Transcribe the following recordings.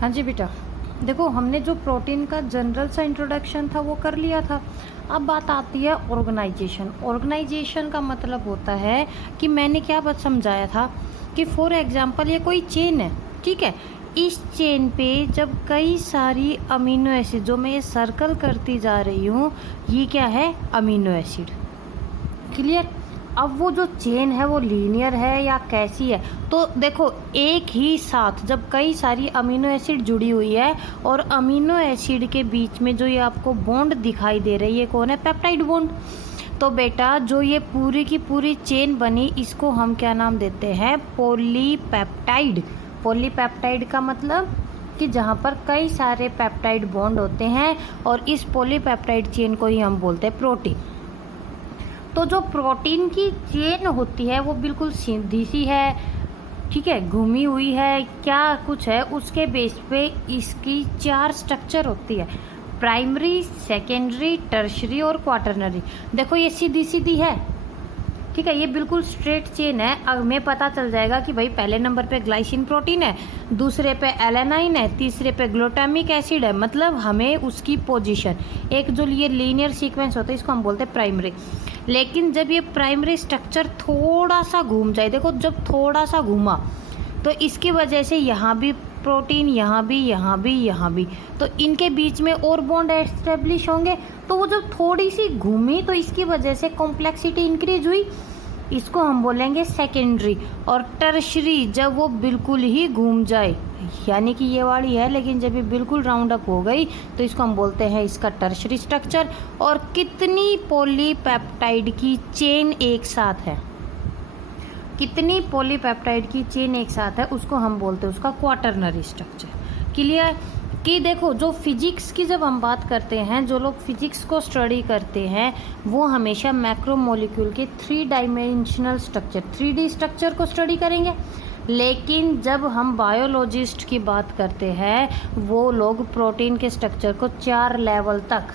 हाँ जी बेटा, देखो हमने जो प्रोटीन का जनरल सा इंट्रोडक्शन था वो कर लिया था। अब बात आती है ऑर्गेनाइजेशन। ऑर्गेनाइजेशन का मतलब होता है कि मैंने क्या बात समझाया था कि फॉर एग्जांपल ये कोई चेन है, ठीक है। इस चेन पे जब कई सारी अमीनो एसिड, जो मैं ये सर्कल करती जा रही हूँ, ये क्या है, अमीनो एसिड। क्लियर। अब वो जो चेन है वो लीनियर है या कैसी है, तो देखो एक ही साथ जब कई सारी अमीनो एसिड जुड़ी हुई है और अमीनो एसिड के बीच में जो ये आपको बॉन्ड दिखाई दे रही है, कौन है, पेप्टाइड बॉन्ड। तो बेटा जो ये पूरी की पूरी चेन बनी, इसको हम क्या नाम देते हैं, पॉलीपेप्टाइड। पॉलीपेप्टाइड का मतलब कि जहाँ पर कई सारे पेप्टाइड बॉन्ड होते हैं, और इस पॉलीपेप्टाइड चेन को ही हम बोलते हैं प्रोटीन। तो जो प्रोटीन की चेन होती है वो बिल्कुल सीधी सी है, ठीक है, घूमी हुई है, क्या कुछ है, उसके बेस पे इसकी 4 स्ट्रक्चर होती है, प्राइमरी, सेकेंडरी, टर्शरी और क्वाटरनरी। देखो ये सीधी सीधी है, ठीक है, ये बिल्कुल स्ट्रेट चेन है। अब हमें पता चल जाएगा कि भाई पहले नंबर पे ग्लाइसिन प्रोटीन है, दूसरे पे एलेनाइन है, तीसरे पे ग्लूटामिक एसिड है, मतलब हमें उसकी पोजीशन, एक जो ये लीनियर सीक्वेंस होता है इसको हम बोलते हैं प्राइमरी। लेकिन जब ये प्राइमरी स्ट्रक्चर थोड़ा सा घूम जाए, देखो जब थोड़ा सा घूमा तो इसकी वजह से यहाँ भी प्रोटीन, यहाँ भी, यहाँ भी, यहाँ भी, तो इनके बीच में और बॉन्ड एस्टेब्लिश होंगे। तो वो जब थोड़ी सी घूमी तो इसकी वजह से कॉम्प्लेक्सिटी इंक्रीज हुई, इसको हम बोलेंगे सेकेंडरी। और टर्शरी जब वो बिल्कुल ही घूम जाए, यानी कि ये वाली है लेकिन जब ये बिल्कुल राउंड अप हो गई तो इसको हम बोलते हैं इसका टर्शरी स्ट्रक्चर। और कितनी पॉलीपेप्टाइड की चेन एक साथ है, कितनी पॉलीपेप्टाइड की चेन एक साथ है, उसको हम बोलते हैं उसका क्वाटरनरी स्ट्रक्चर। क्लियर। कि देखो जो फिजिक्स की जब हम बात करते हैं, जो लोग फिजिक्स को स्टडी करते हैं वो हमेशा मैक्रोमोलिक्यूल के 3 डायमेंशनल स्ट्रक्चर, 3D स्ट्रक्चर को स्टडी करेंगे। लेकिन जब हम बायोलॉजिस्ट की बात करते हैं वो लोग प्रोटीन के स्ट्रक्चर को 4 लेवल तक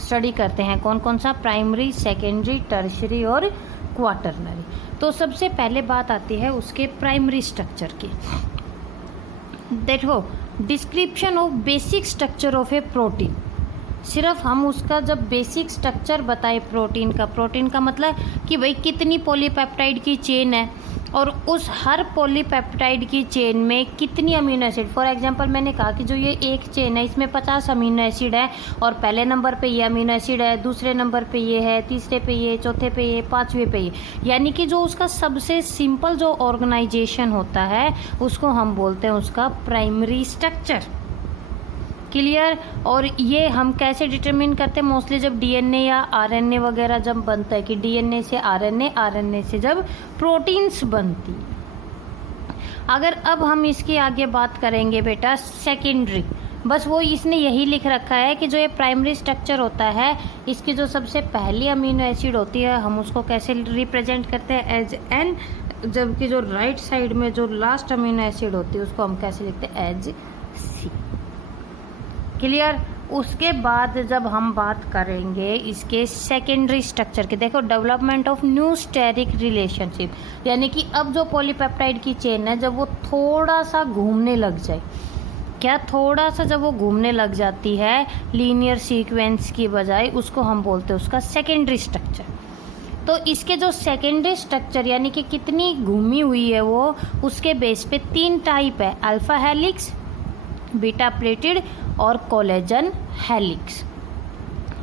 स्टडी करते हैं। कौन कौन सा, प्राइमरी, सेकेंडरी, टर्शरी और क्वाटरनरी। तो सबसे पहले बात आती है उसके प्राइमरी स्ट्रक्चर की। देखो description of basic structure of A protein, सिर्फ हम उसका जब बेसिक स्ट्रक्चर बताए प्रोटीन का मतलब कि भाई कितनी पॉलीपेप्टाइड की चेन है और उस हर पॉलीपेप्टाइड की चेन में कितनी अमीनो एसिड। फॉर एग्जांपल मैंने कहा कि जो ये एक चेन है इसमें 50 अमीनो एसिड है, और पहले नंबर पे ये अमीनो एसिड है, दूसरे नंबर पे ये है, तीसरे पे ये, चौथे पे ये, पांचवे पे ये, यानी कि जो उसका सबसे सिंपल जो ऑर्गेनाइजेशन होता है उसको हम बोलते हैं उसका प्राइमरी स्ट्रक्चर। क्लियर। और ये हम कैसे डिटरमिन करते हैं, मोस्टली जब डीएनए या आरएनए वगैरह जब बनता है कि डीएनए से आरएनए, आरएनए से जब प्रोटीन्स बनती। अगर अब हम इसकी आगे बात करेंगे बेटा सेकेंडरी, बस वो इसने यही लिख रखा है कि जो ये प्राइमरी स्ट्रक्चर होता है इसकी जो सबसे पहली अमीनो एसिड होती है हम उसको कैसे रिप्रेजेंट करते हैं, एज एन, जबकि जो राइट साइड में जो लास्ट अमीनो एसिड होती है उसको हम कैसे लिखते हैं, एज सी। क्लियर। उसके बाद जब हम बात करेंगे इसके सेकेंडरी स्ट्रक्चर के, देखो development of new steric relationship, यानी कि अब जो पॉलीपेप्टाइड की चेन है जब वो थोड़ा सा घूमने लग जाए, क्या थोड़ा सा जब वो घूमने लग जाती है लीनियर सीक्वेंस की बजाय, उसको हम बोलते हैं उसका सेकेंडरी स्ट्रक्चर। तो इसके जो सेकेंडरी स्ट्रक्चर यानी कि कितनी घूमी हुई है वो, उसके बेस पे 3 टाइप है, अल्फा हेलिक्स, बीटा प्लेटेड और कोलेजन हेलिक्स।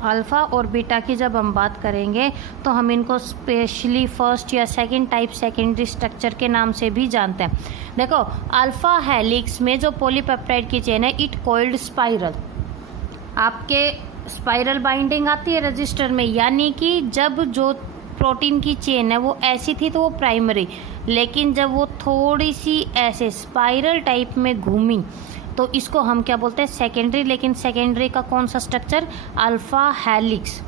अल्फा और बीटा की जब हम बात करेंगे तो हम इनको स्पेशली फर्स्ट या सेकंड टाइप सेकेंडरी स्ट्रक्चर के नाम से भी जानते हैं। देखो अल्फा हेलिक्स में जो पॉलीपेप्टाइड की चेन है इट कॉल्ड स्पाइरल, आपके स्पाइरल बाइंडिंग आती है रजिस्टर में, यानी कि जब जो प्रोटीन की चेन है वो ऐसी थी तो वो प्राइमरी, लेकिन जब वो थोड़ी सी ऐसे स्पाइरल टाइप में घूमी तो इसको हम क्या बोलते हैं, सेकेंडरी। लेकिन सेकेंडरी का कौन सा स्ट्रक्चर, अल्फा हेलिक्स।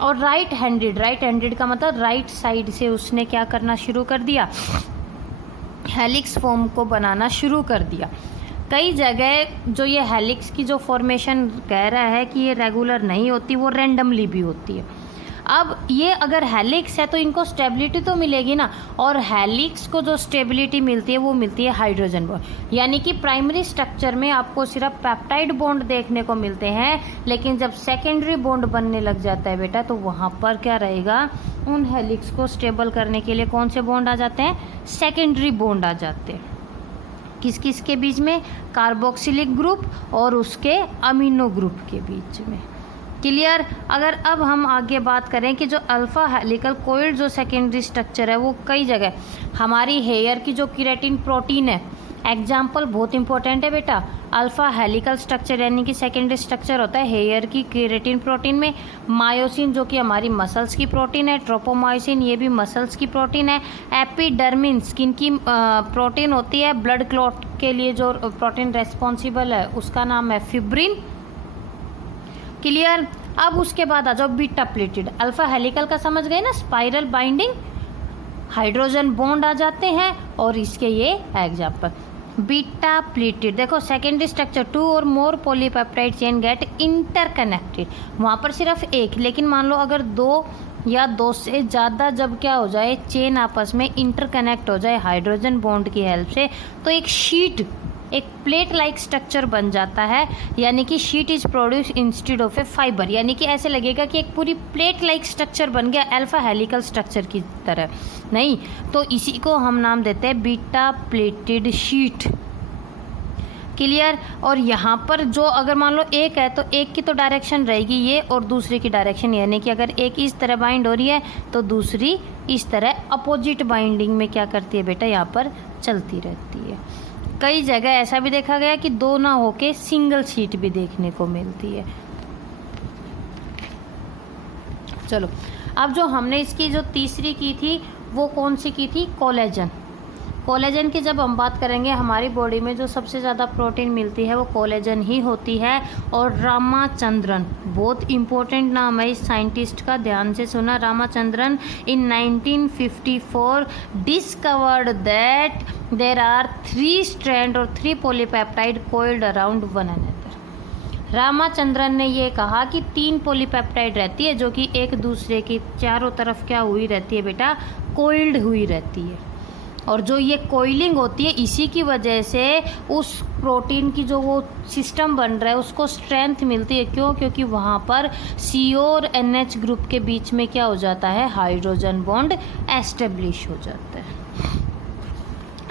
और राइट हैंडेड का मतलब राइट साइड से उसने क्या करना शुरू कर दिया, हेलिक्स फॉर्म को बनाना शुरू कर दिया। कई जगह जो ये हेलिक्स की जो फॉर्मेशन कह रहा है कि ये रेगुलर नहीं होती, वो रैंडमली भी होती है। अब ये अगर हेलिक्स है तो इनको स्टेबिलिटी तो मिलेगी ना, और हेलिक्स को जो स्टेबिलिटी मिलती है वो मिलती है हाइड्रोजन बॉन्ड। यानी कि प्राइमरी स्ट्रक्चर में आपको सिर्फ पेप्टाइड बॉन्ड देखने को मिलते हैं, लेकिन जब सेकेंडरी बॉन्ड बनने लग जाता है बेटा तो वहाँ पर क्या रहेगा, उन हेलिक्स को स्टेबल करने के लिए कौन से बॉन्ड आ जाते हैं, सेकेंडरी बॉन्ड आ जाते हैं। किस किस के बीच में, कार्बोक्सिलिक ग्रुप और उसके अमीनो ग्रुप के बीच में। क्लियर। अगर अब हम आगे बात करें कि जो अल्फा हेलिकल कोइल्ड जो सेकेंडरी स्ट्रक्चर है वो कई जगह, हमारी हेयर की जो केराटिन प्रोटीन है, एग्जाम्पल बहुत इंपॉर्टेंट है बेटा, अल्फा हेलिकल स्ट्रक्चर यानी कि सेकेंडरी स्ट्रक्चर होता है हेयर की केराटिन प्रोटीन में। मायोसिन जो कि हमारी मसल्स की प्रोटीन है, ट्रोपोमायोसिन ये भी मसल्स की प्रोटीन है। एपिडर्मिन स्किन की प्रोटीन होती है। ब्लड क्लॉट के लिए जो प्रोटीन रेस्पॉन्सिबल है उसका नाम है फिब्रिन। क्लियर। अब उसके बाद आ जाओ बीटा प्लेटेड। अल्फा हेलिकल का समझ गए ना, स्पाइरल बाइंडिंग, हाइड्रोजन बॉन्ड आ जाते हैं, और इसके ये एग्जाम्पल। बीटा प्लेटेड देखो, सेकेंडरी स्ट्रक्चर, 2 और मोर पॉलीपेप्टाइड चेन गेट इंटरकनेक्टेड। वहाँ पर सिर्फ एक, लेकिन मान लो अगर 2 या 2 से ज़्यादा जब क्या हो जाए, चेन आपस में इंटरकनेक्ट हो जाए हाइड्रोजन बॉन्ड की हेल्प से, तो एक शीट, एक प्लेट लाइक स्ट्रक्चर बन जाता है। यानी कि sheet is produce instead of A fibre, यानी कि ऐसे लगेगा कि एक पूरी प्लेट लाइक स्ट्रक्चर बन गया, अल्फा हेलिकल स्ट्रक्चर की तरह नहीं। तो इसी को हम नाम देते हैं बीटा प्लेटेड शीट। क्लियर। और यहाँ पर जो अगर मान लो एक है तो एक की तो डायरेक्शन रहेगी ये और दूसरे की डायरेक्शन, यानी कि अगर एक इस तरह बाइंड हो रही है तो दूसरी इस तरह अपोजिट बाइंडिंग में क्या करती है बेटा, यहाँ पर चलती रहती है। कई जगह ऐसा भी देखा गया कि 2 ना होके सिंगल शीट भी देखने को मिलती है। चलो, अब जो हमने इसकी जो तीसरी की थी वो कौन सी की थी, कोलेजन। कोलेजन की जब हम बात करेंगे, हमारी बॉडी में जो सबसे ज़्यादा प्रोटीन मिलती है वो कोलेजन ही होती है। और रामाचंद्रन बहुत इम्पोर्टेंट नाम है इस साइंटिस्ट का, ध्यान से सुना। Ramachandran in 1954 discovered that there are 3 strand और 3 polypeptide coiled around one another. Ramachandran ने ये कहा कि 3 पॉलीपेप्टाइड रहती है जो कि एक दूसरे की चारों तरफ क्या हुई रहती है बेटा, कोइल्ड हुई रहती है। और जो ये कोइलिंग होती है इसी की वजह से उस प्रोटीन की जो वो सिस्टम बन रहा है उसको स्ट्रेंथ मिलती है। क्यों? क्योंकि वहाँ पर CO और NH ग्रुप के बीच में क्या हो जाता है, हाइड्रोजन बॉन्ड एस्टेब्लिश हो जाता है।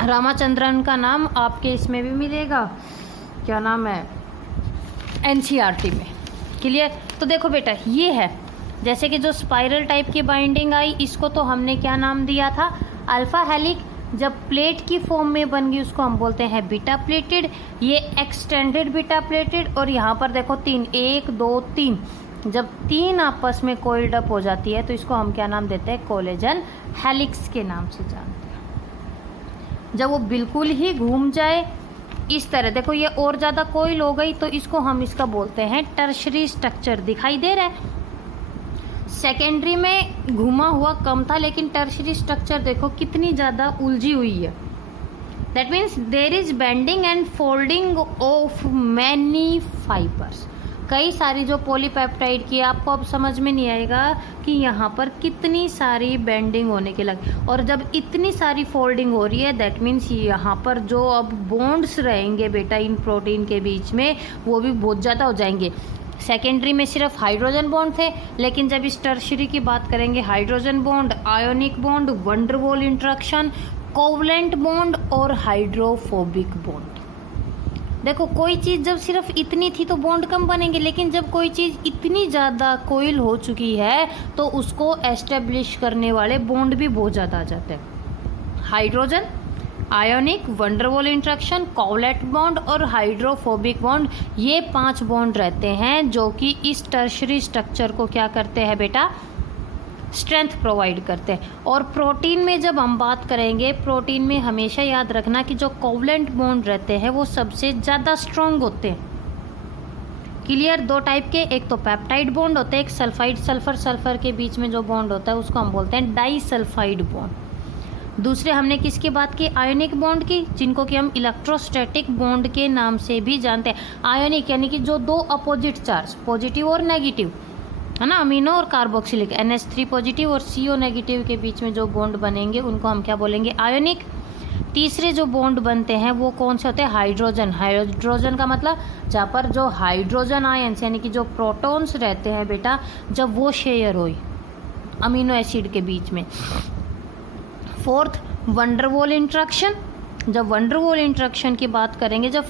रामाचंद्रन का नाम आपके इसमें भी मिलेगा, क्या नाम है, NCERT में। क्लियर। तो देखो बेटा ये है, जैसे कि जो स्पाइरल टाइप की बाइंडिंग आई, इसको तो हमने क्या नाम दिया था, अल्फा हेलिक। जब प्लेट की फॉर्म में बन गई उसको हम बोलते हैं बीटा प्लेटेड, ये एक्सटेंडेड बीटा प्लेटेड। और यहाँ पर देखो 3, 1 2 3, जब 3 आपस में कोइल्ड अप हो जाती है तो इसको हम क्या नाम देते हैं, कोलेजन हेलिक्स के नाम से जानते हैं। जब वो बिल्कुल ही घूम जाए इस तरह, देखो ये और ज़्यादा कोइल हो गई तो इसको हम इसका बोलते हैं टर्शरी स्ट्रक्चर। दिखाई दे रहा है, सेकेंडरी में घुमा हुआ कम था, लेकिन टर्शरी स्ट्रक्चर देखो कितनी ज़्यादा उलझी हुई है। That means there is bending and folding of many fibres. कई सारी जो पॉलीपेप्टाइड की, आपको अब समझ में नहीं आएगा कि यहाँ पर कितनी सारी बेंडिंग होने के लगे। और जब इतनी सारी फोल्डिंग हो रही है दैट मीन्स यहाँ पर जो अब बॉन्ड्स रहेंगे बेटा इन प्रोटीन के बीच में वो भी बहुत ज़्यादा हो जाएंगे। सेकेंडरी में सिर्फ हाइड्रोजन बॉन्ड थे, लेकिन जब इस टर्शरी की बात करेंगे, hydrogen bond, ionic bond, van der Waals interaction, covalent bond और हाइड्रोफोबिक बॉन्ड। देखो कोई चीज़ जब सिर्फ इतनी थी तो बॉन्ड कम बनेंगे, लेकिन जब कोई चीज़ इतनी ज़्यादा कोइल हो चुकी है तो उसको एस्टेब्लिश करने वाले बॉन्ड भी बहुत ज़्यादा आ जाते हैं। Hydrogen, ionic, van der Waals interaction, covalent bond और हाइड्रोफोबिक बॉन्ड, ये 5 बॉन्ड रहते हैं जो कि इस टर्शरी स्ट्रक्चर को क्या करते हैं बेटा, स्ट्रेंथ प्रोवाइड करते हैं। और प्रोटीन में जब हम बात करेंगे, प्रोटीन में हमेशा याद रखना कि जो कोवलेंट बॉन्ड रहते हैं वो सबसे ज़्यादा स्ट्रॉन्ग होते हैं। क्लियर। 2 टाइप के, एक तो पेप्टाइड बॉन्ड होते हैं, एक सल्फाइड, सल्फर सल्फर के बीच में जो बॉन्ड होता है उसको हम बोलते हैं डाइसल्फाइड बॉन्ड। दूसरे हमने किसकी बात की, आयोनिक बॉन्ड की, जिनको कि हम इलेक्ट्रोस्टैटिक बॉन्ड के नाम से भी जानते हैं। आयोनिक यानी कि जो 2 अपोजिट चार्ज, पॉजिटिव और नेगेटिव, है ना, अमीनो और कार्बोक्सिलिक NH3 पॉजिटिव और CO नेगेटिव के बीच में जो बॉन्ड बनेंगे उनको हम क्या बोलेंगे, आयोनिक। तीसरे जो बॉन्ड बनते हैं वो कौन से होते हैं, हाइड्रोजन। हाइड्रोजन का मतलब जहाँ पर जो हाइड्रोजन आयंस यानी कि जो प्रोटॉन्स रहते हैं बेटा, जब वो शेयर हो अमीनो एसिड के बीच में। Fourth, van der Waals interaction. जब वंडरवॉल इंट्रैक्शन की बात करेंगे, जब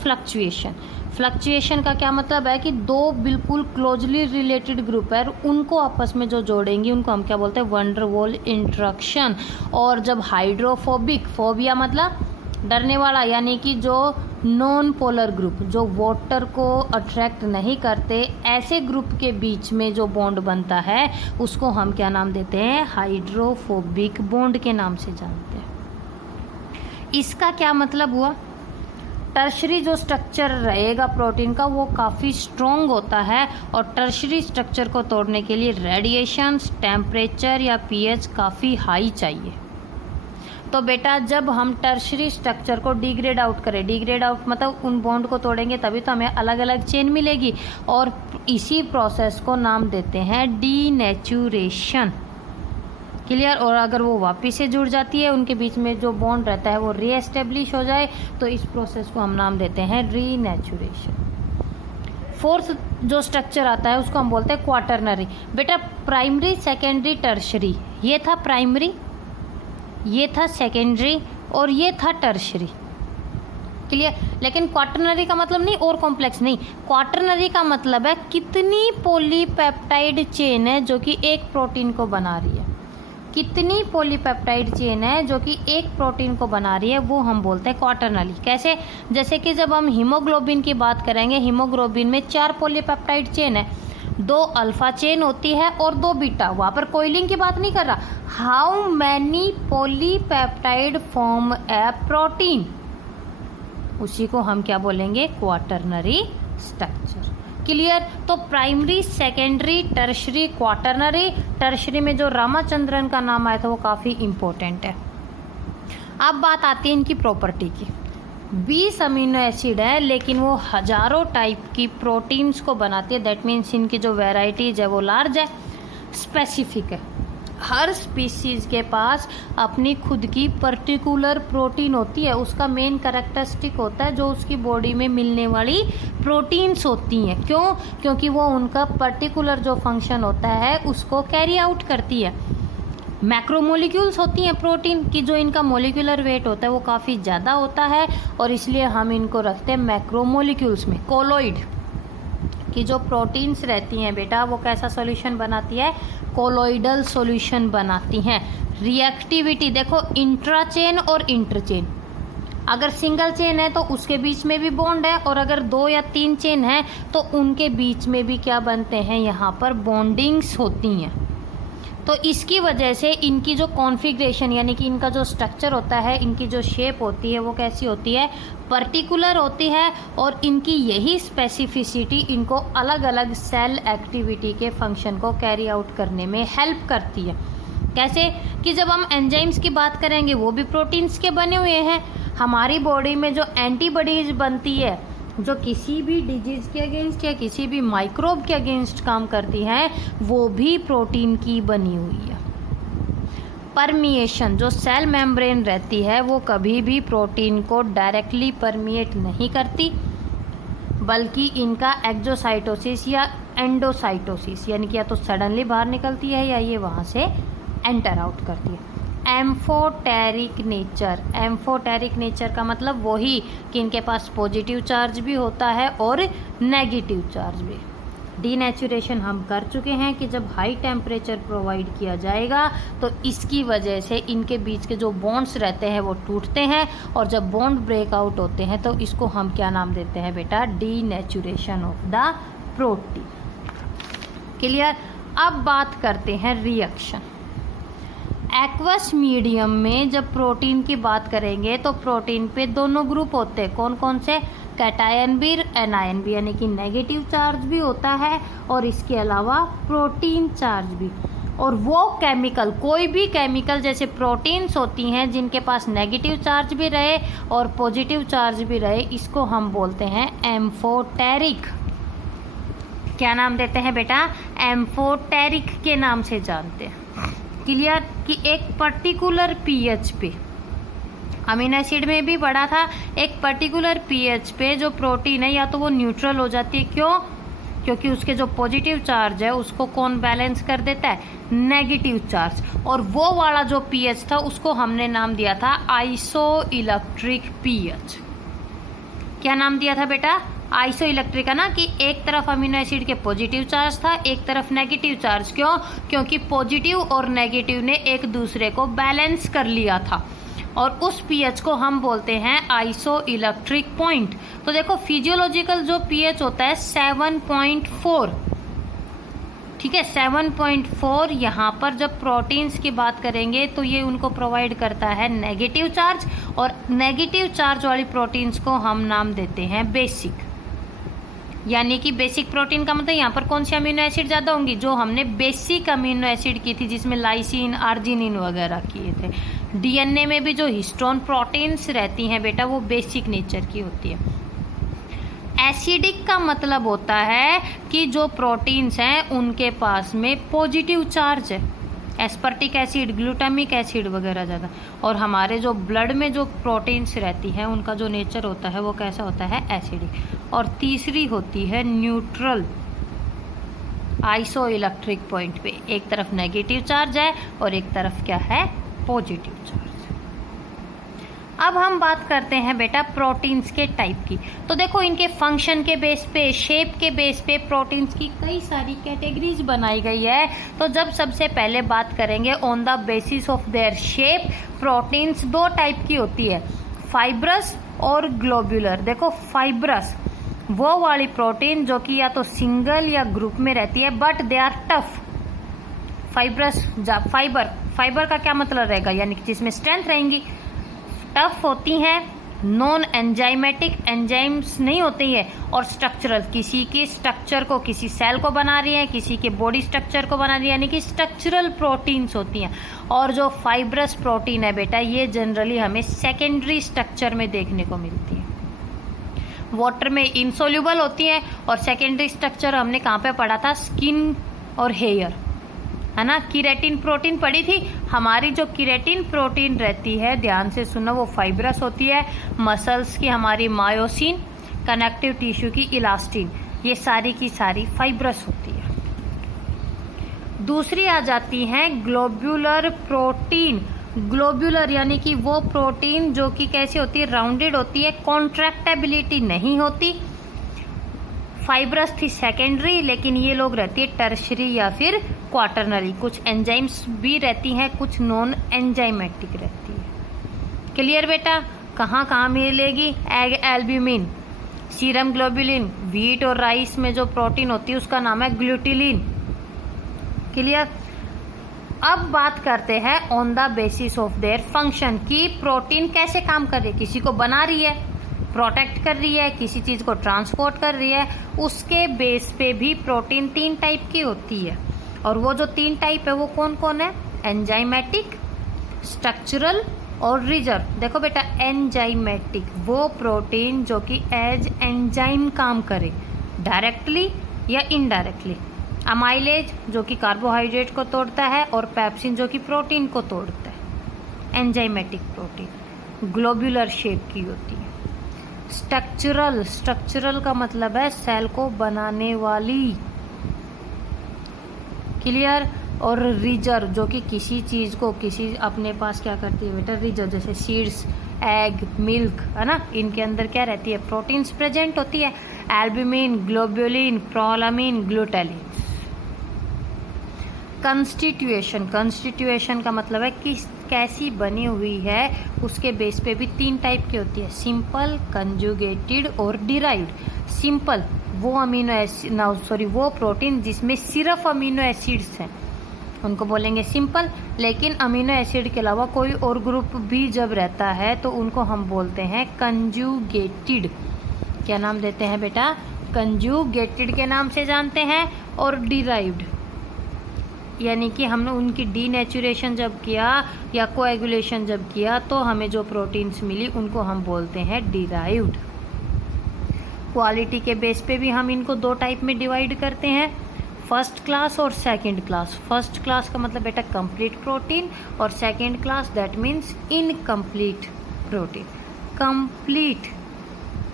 फ्लक्चुएशन का क्या मतलब है कि दो बिल्कुल क्लोजली रिलेटेड ग्रुप है उनको आपस में जो जोड़ेंगी उनको हम क्या बोलते हैं, वंडरवॉल इंट्रैक्शन। और जब हाइड्रोफोबिक, फोबिया मतलब डरने वाला, यानी कि जो नॉन पोलर ग्रुप, जो वाटर को अट्रैक्ट नहीं करते, ऐसे ग्रुप के बीच में जो बॉन्ड बनता है उसको हम क्या नाम देते हैं, हाइड्रोफोबिक बॉन्ड के नाम से जानते हैं। इसका क्या मतलब हुआ, टर्शरी जो स्ट्रक्चर रहेगा प्रोटीन का वो काफ़ी स्ट्रॉन्ग होता है और टर्शरी स्ट्रक्चर को तोड़ने के लिए रेडिएशन, टेम्परेचर या pH काफ़ी हाई चाहिए। तो बेटा जब हम टर्शरी स्ट्रक्चर को डिग्रेड आउट करें, डिग्रेड आउट मतलब उन बॉन्ड को तोड़ेंगे तभी तो हमें अलग अलग चेन मिलेगी, और इसी प्रोसेस को नाम देते हैं डीनेचुरेशन। क्लियर। और अगर वो वापस से जुड़ जाती है, उनके बीच में जो बॉन्ड रहता है वो रीएस्टेब्लिश हो जाए, तो इस प्रोसेस को हम नाम देते हैं रीनेचुरेशन। फोर्थ जो स्ट्रक्चर आता है उसको हम बोलते हैं क्वाटरनरी। बेटा प्राइमरी, सेकेंडरी, टर्शरी, ये था प्राइमरी, ये था सेकेंडरी और ये था टर्शरी। क्लियर। लेकिन क्वाटरनरी का मतलब नहीं और कॉम्प्लेक्स नहीं, क्वाटरनरी का मतलब है कितनी पॉलीपेप्टाइड चेन है जो कि एक प्रोटीन को बना रही है, कितनी पॉलीपेप्टाइड चेन है जो कि एक प्रोटीन को बना रही है, वो हम बोलते हैं क्वाटरनरी। कैसे, जैसे कि जब हम हीमोग्लोबिन की बात करेंगे, हीमोग्लोबिन में 4 पॉलीपेप्टाइड चेन है, 2 अल्फा चेन होती है और 2 बीटा। वहाँ पर कोइलिंग की बात नहीं कर रहा, how many polypeptide form A protein, उसी को हम क्या बोलेंगे, क्वाटरनरी स्ट्रक्चर। क्लियर। तो primary, secondary, tertiary, quaternary. Tertiary में जो रामाचंद्रन का नाम आया था वो काफ़ी इम्पोर्टेंट है। अब बात आती है इनकी प्रॉपर्टी की। 20 अमीनो एसिड है लेकिन वो हजारों टाइप की प्रोटीन्स को बनाती है। दैट मीन्स इनकी जो वेराइटीज है वो लार्ज है, स्पेसिफिक है। हर स्पीसीज़ के पास अपनी खुद की पर्टिकुलर प्रोटीन होती है, उसका मेन कैरेक्टरिस्टिक होता है जो उसकी बॉडी में मिलने वाली प्रोटीन्स होती हैं। क्यों? क्योंकि वो उनका पर्टिकुलर जो फंक्शन होता है उसको कैरी आउट करती है। मैक्रोमोलिक्यूल्स होती हैं प्रोटीन की, जो इनका मोलिकुलर वेट होता है वो काफ़ी ज़्यादा होता है और इसलिए हम इनको रखते हैं मैक्रोमोलिक्यूल्स में। कोलोइड की जो प्रोटीन्स रहती हैं बेटा वो कैसा सॉल्यूशन बनाती है, कोलोइडल सॉल्यूशन बनाती हैं। रिएक्टिविटी देखो, इंट्रा चेन और इंटर चेन, अगर सिंगल चेन है तो उसके बीच में भी बॉन्ड है, और अगर 2 या 3 चेन है तो उनके बीच में भी क्या बनते हैं, यहाँ पर बॉन्डिंग्स होती हैं। तो इसकी वजह से इनकी जो कॉन्फ़िगरेशन यानी कि इनका जो स्ट्रक्चर होता है, इनकी जो शेप होती है वो कैसी होती है, पर्टिकुलर होती है। और इनकी यही स्पेसिफिसिटी इनको अलग अलग सेल एक्टिविटी के फंक्शन को कैरी आउट करने में हेल्प करती है। कैसे कि जब हम एंजाइम्स की बात करेंगे वो भी प्रोटीन्स के बने हुए हैं। हमारी बॉडी में जो एंटीबॉडीज बनती है जो किसी भी डिजीज़ के अगेंस्ट या किसी भी माइक्रोब के अगेंस्ट काम करती हैं, वो भी प्रोटीन की बनी हुई है। परमिएशन, जो सेल मेम्ब्रेन रहती है वो कभी भी प्रोटीन को डायरेक्टली परमिएट नहीं करती, बल्कि इनका एक्जोसाइटोसिस या एंडोसाइटोसिस यानी कि या तो सडनली बाहर निकलती है या ये वहाँ से एंटर आउट करती है। एम्फोटेरिक नेचर, एम्फोटेरिक नेचर का मतलब वही कि इनके पास पॉजिटिव चार्ज भी होता है और नेगेटिव चार्ज भी। डीनेचुरेशन हम कर चुके हैं कि जब हाई टेम्परेचर प्रोवाइड किया जाएगा तो इसकी वजह से इनके बीच के जो बॉन्ड्स रहते हैं वो टूटते हैं, और जब बॉन्ड ब्रेकआउट होते हैं तो इसको हम क्या नाम देते हैं बेटा, denaturation of the protein. Clear. अब बात करते हैं रिएक्शन। एक्वस मीडियम में जब प्रोटीन की बात करेंगे तो प्रोटीन पे दोनों ग्रुप होते हैं। कौन कौन से? कैटायन भी, एनायन भी, यानी कि नेगेटिव चार्ज भी होता है और इसके अलावा प्रोटीन चार्ज भी। और वो केमिकल, कोई भी केमिकल जैसे प्रोटीन्स होती हैं जिनके पास नेगेटिव चार्ज भी रहे और पॉजिटिव चार्ज भी रहे, इसको हम बोलते हैं एम्फोटेरिक। क्या नाम देते हैं बेटा? एम्फोटेरिक के नाम से जानते हैं। क्लियर कि एक पर्टिकुलर पीएच पे, अमीनो एसिड में भी पढ़ा था, एक पर्टिकुलर पीएच पे जो प्रोटीन है या तो वो न्यूट्रल हो जाती है। क्यों? क्योंकि उसके जो पॉजिटिव चार्ज है उसको कौन बैलेंस कर देता है? Negative charge. और वो वाला जो पीएच था उसको हमने नाम दिया था आइसो इलेक्ट्रिक पीएच। क्या नाम दिया था बेटा? आइसो इलेक्ट्रिक, है ना, कि एक तरफ अमीनो एसिड के पॉजिटिव चार्ज था, एक तरफ नेगेटिव चार्ज। क्यों? क्योंकि पॉजिटिव और नेगेटिव ने एक दूसरे को बैलेंस कर लिया था, और उस पीएच को हम बोलते हैं आइसो इलेक्ट्रिक पॉइंट। तो देखो फिजियोलॉजिकल जो पीएच होता है 7.4, ठीक है, 7.4। यहाँ पर जब प्रोटीन्स की बात करेंगे तो ये उनको प्रोवाइड करता है नेगेटिव चार्ज, और नेगेटिव चार्ज वाली प्रोटीन्स को हम नाम देते हैं बेसिक। यानी कि बेसिक प्रोटीन का मतलब यहाँ पर कौन सी अमीनो एसिड ज़्यादा होंगी? जो हमने बेसिक अमीनो एसिड की थी, जिसमें लाइसिन, आर्जिनिन वगैरह किए थे। डीएनए में भी जो हिस्टोन प्रोटीन्स रहती हैं बेटा वो बेसिक नेचर की होती है। एसिडिक का मतलब होता है कि जो प्रोटीन्स हैं उनके पास में पॉजिटिव चार्ज है, एस्पर्टिक एसिड, ग्लूटामिक एसिड वगैरह ज़्यादा। और हमारे जो ब्लड में जो प्रोटीन्स रहती हैं उनका जो नेचर होता है वो कैसा होता है? एसिडिक। और तीसरी होती है न्यूट्रल, आइसो इलेक्ट्रिक पॉइंट पे एक तरफ नेगेटिव चार्ज है और एक तरफ क्या है? Positive charge. अब हम बात करते हैं बेटा प्रोटीन्स के टाइप की। तो देखो इनके फंक्शन के बेस पे, शेप के बेस पे प्रोटीन्स की कई सारी कैटेगरीज बनाई गई है। तो जब सबसे पहले बात करेंगे on the basis of their shape, proteins दो टाइप की होती है, फाइब्रस और ग्लोब्यूलर। देखो फाइब्रस वो वाली प्रोटीन जो कि या तो सिंगल या ग्रुप में रहती है, but they are tough. Fibrous fiber का क्या मतलब रहेगा? यानी कि जिसमें स्ट्रेंथ रहेंगी, टफ होती हैं, नॉन एंजाइमेटिक, एंजाइम्स नहीं होती है, और स्ट्रक्चरल, किसी के स्ट्रक्चर को, किसी सेल को बना रही है, किसी के बॉडी स्ट्रक्चर को बना रही है, यानी कि स्ट्रक्चरल प्रोटीन्स होती हैं। और जो फाइब्रस प्रोटीन है बेटा ये जनरली हमें सेकेंडरी स्ट्रक्चर में देखने को मिलती है, वाटर में इनसोल्यूबल होती है। और सेकेंडरी स्ट्रक्चर हमने कहाँ पे पढ़ा था? स्किन और हेयर, है ना। किरेटिन प्रोटीन पड़ी थी। हमारी जो किरेटिन प्रोटीन रहती है, ध्यान से सुनो, वो फाइब्रस होती है। मसल्स की हमारी मायोसिन, कनेक्टिव टिश्यू की इलास्टिन, ये सारी की सारी फाइब्रस होती है। दूसरी आ जाती हैं ग्लोब्यूलर प्रोटीन। ग्लोब्यूलर यानी कि वो प्रोटीन जो कि कैसी होती है? राउंडेड होती है, कॉन्ट्रैक्टेबिलिटी नहीं होती। फाइब्रस थी सेकेंडरी, लेकिन ये लोग रहती है टर्शरी या फिर क्वाटरनरी। कुछ एंजाइम्स भी रहती हैं, कुछ नॉन एंजाइमेटिक रहती है। क्लियर बेटा? कहाँ कहाँ मिलेगी? Egg albumin, serum globulin, wheat और राइस में जो प्रोटीन होती है उसका नाम है ग्लूटिलिन। क्लियर? अब बात करते हैं on the basis of their function, की प्रोटीन कैसे काम कर रही है। किसी को बना रही है, प्रोटेक्ट कर रही है, किसी चीज़ को ट्रांसपोर्ट कर रही है, उसके बेस पे भी प्रोटीन 3 टाइप की होती है। और वो जो 3 टाइप है वो कौन कौन है? एंजाइमेटिक, स्ट्रक्चरल और रिजर्व। देखो बेटा एंजाइमेटिक वो प्रोटीन जो कि एज एंजाइम काम करे, डायरेक्टली या इनडायरेक्टली। अमाइलेज जो कि कार्बोहाइड्रेट को तोड़ता है, और पेप्सिन जो कि प्रोटीन को तोड़ता है। एंजाइमेटिक प्रोटीन ग्लोब्यूलर शेप की होती है। स्ट्रक्चरल का मतलब है सेल को बनाने वाली। क्लियर? और रिजर्व जो कि किसी चीज़ को, किसी अपने पास क्या करती है बेटा? रिजर्व, जैसे सीड्स, एग, मिल्क, है ना, इनके अंदर क्या रहती है? प्रोटीन्स प्रेजेंट होती है। Albumin, globulin, प्रोलामिन, ग्लूटेलिन। कंस्टिट्यूएशन का मतलब है कि कैसी बनी हुई है, उसके बेस पे भी 3 टाइप की होती है, सिंपल, कंजुगेटेड और डिराइव्ड। सिंपल वो अमीनो एसिड वो प्रोटीन जिसमें सिर्फ अमीनो एसिड्स हैं उनको बोलेंगे सिंपल। लेकिन अमीनो एसिड के अलावा कोई और ग्रुप भी जब रहता है तो उनको हम बोलते हैं कंजुगेटेड। क्या नाम देते हैं बेटा? कंजुगेटेड के नाम से जानते हैं। और डिराइव्ड यानी कि हमने उनकी डीनेचुरेशन जब किया या कोएगुलेशन जब किया तो हमें जो प्रोटीन्स मिली उनको हम बोलते हैं डिराइव्ड। क्वालिटी के बेस पे भी हम इनको 2 टाइप में डिवाइड करते हैं, फर्स्ट क्लास और सेकंड क्लास। फर्स्ट क्लास का मतलब बेटा कंप्लीट प्रोटीन, और second class that means incomplete protein.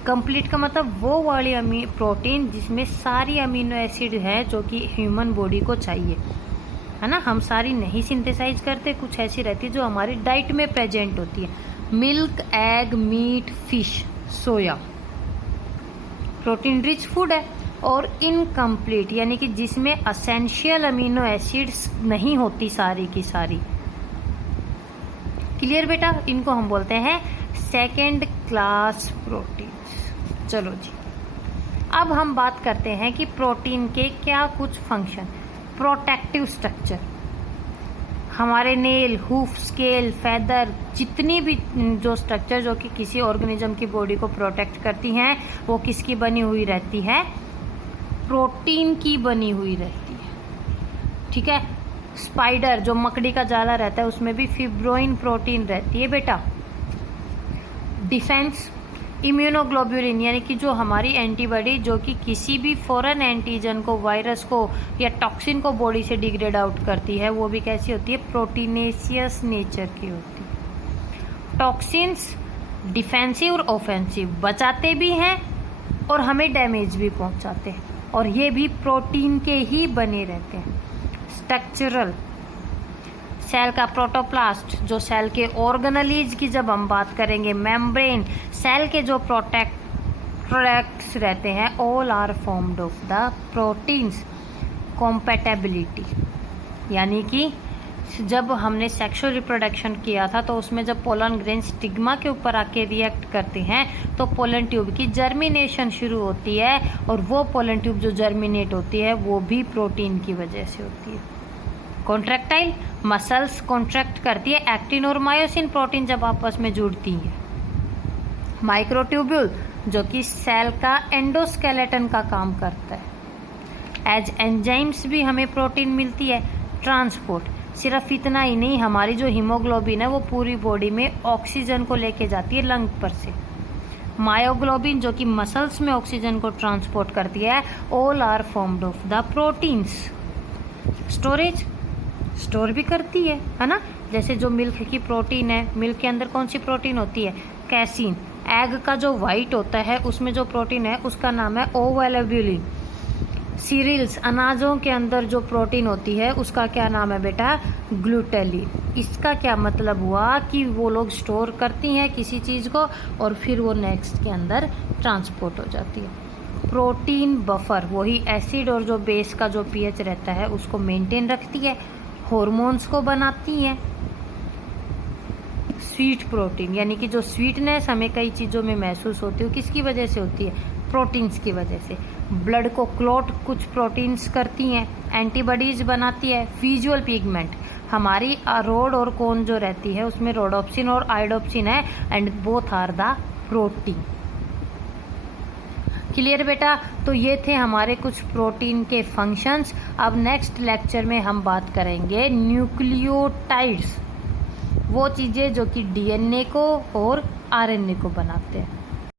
Complete का मतलब वो वाली प्रोटीन जिसमें सारी अमीनो एसिड है जो कि ह्यूमन बॉडी को चाहिए, है ना। हम सारी नहीं सिंथेसाइज करते, कुछ ऐसी रहती है जो हमारी डाइट में प्रेजेंट होती है। Milk, egg, meat, fish, soya protein rich food है। और इनकम्प्लीट यानी कि जिसमें असेंशियल अमीनो एसिड्स नहीं होती सारी की सारी। क्लियर बेटा, इनको हम बोलते हैं सेकेंड क्लास प्रोटीन। चलो जी, अब हम बात करते हैं कि प्रोटीन के क्या कुछ फंक्शन। प्रोटेक्टिव स्ट्रक्चर, हमारे नेल, हूफ, स्केल, फेदर, जितनी भी जो स्ट्रक्चर जो कि किसी ऑर्गेनिज्म की बॉडी को प्रोटेक्ट करती हैं वो किसकी बनी हुई रहती है? प्रोटीन की बनी हुई रहती है। ठीक है। स्पाइडर जो मकड़ी का जाला रहता है उसमें भी फिब्रोइन प्रोटीन रहती है बेटा। डिफेंस, इम्यूनोग्लोबुलिन यानी कि जो हमारी एंटीबॉडी जो कि किसी भी फॉरेन एंटीजन को, वायरस को या टॉक्सिन को बॉडी से डिग्रेड आउट करती है, वो भी कैसी होती है? प्रोटीनेशियस नेचर की होती है। टॉक्सिन्स डिफेंसिव और ऑफेंसिव, बचाते भी हैं और हमें डैमेज भी पहुंचाते हैं, और ये भी प्रोटीन के ही बने रहते हैं। स्ट्रक्चरल, सेल का प्रोटोप्लास्ट जो सेल के ऑर्गेनेलीज की जब हम बात करेंगे, मेम्ब्रेन, सेल के जो प्रोडक्ट्स रहते हैं, all are formed of the proteins. Compatibility यानी कि जब हमने सेक्सुअल रिप्रोडक्शन किया था तो उसमें जब पोलन ग्रेन स्टिग्मा के ऊपर आके रिएक्ट करते हैं तो पोलन ट्यूब की जर्मिनेशन शुरू होती है, और वो पोलन ट्यूब जो जर्मिनेट होती है वो भी प्रोटीन की वजह से होती है। कॉन्ट्रैक्टाइल, मसल्स कॉन्ट्रैक्ट करती है, एक्टिन और मायोसिन प्रोटीन जब आपस में जुड़ती हैं। माइक्रोट्यूब्यूल जो कि सेल का एंडोस्केलेटन का काम करता है। एज एंजाइम्स भी हमें प्रोटीन मिलती है। ट्रांसपोर्ट, सिर्फ इतना ही नहीं, हमारी जो हीमोग्लोबिन है वो पूरी बॉडी में ऑक्सीजन को लेके जाती है लंग पर से। मायोग्लोबिन जो कि मसल्स में ऑक्सीजन को ट्रांसपोर्ट करती है। All are formed of the proteins. Storage, store भी करती है ना। जैसे जो मिल्क की प्रोटीन है, मिल्क के अंदर कौन सी प्रोटीन होती है? कैसीन। एग का जो वाइट होता है उसमें जो प्रोटीन है उसका नाम है ओवैल्यूबिन। सीरियल्स, अनाजों के अंदर जो प्रोटीन होती है उसका क्या नाम है बेटा? ग्लूटेलिन। इसका क्या मतलब हुआ कि वो लोग स्टोर करती हैं किसी चीज़ को और फिर वो नेक्स्ट के अंदर ट्रांसपोर्ट हो जाती है। प्रोटीन बफर, वही एसिड और जो बेस का जो पीएच रहता है उसको मेंटेन रखती है। हॉर्मोन्स को बनाती है। स्वीट प्रोटीन यानी कि जो स्वीटनेस हमें कई चीज़ों में महसूस होती है किसकी वजह से होती है? प्रोटीन्स की वजह से। ब्लड को क्लॉट कुछ प्रोटीन्स करती हैं। एंटीबॉडीज बनाती है। विजुअल पिगमेंट, हमारी रोड और कोन जो रहती है उसमें रोडोप्सिन और आयोडोप्सिन है, and both are the protein. Clear बेटा? तो ये थे हमारे कुछ प्रोटीन के फंक्शंस। अब नेक्स्ट लेक्चर में हम बात करेंगे न्यूक्लियोटाइड्स, वो चीज़ें जो कि डीएनए को और आरएनए को बनाते हैं।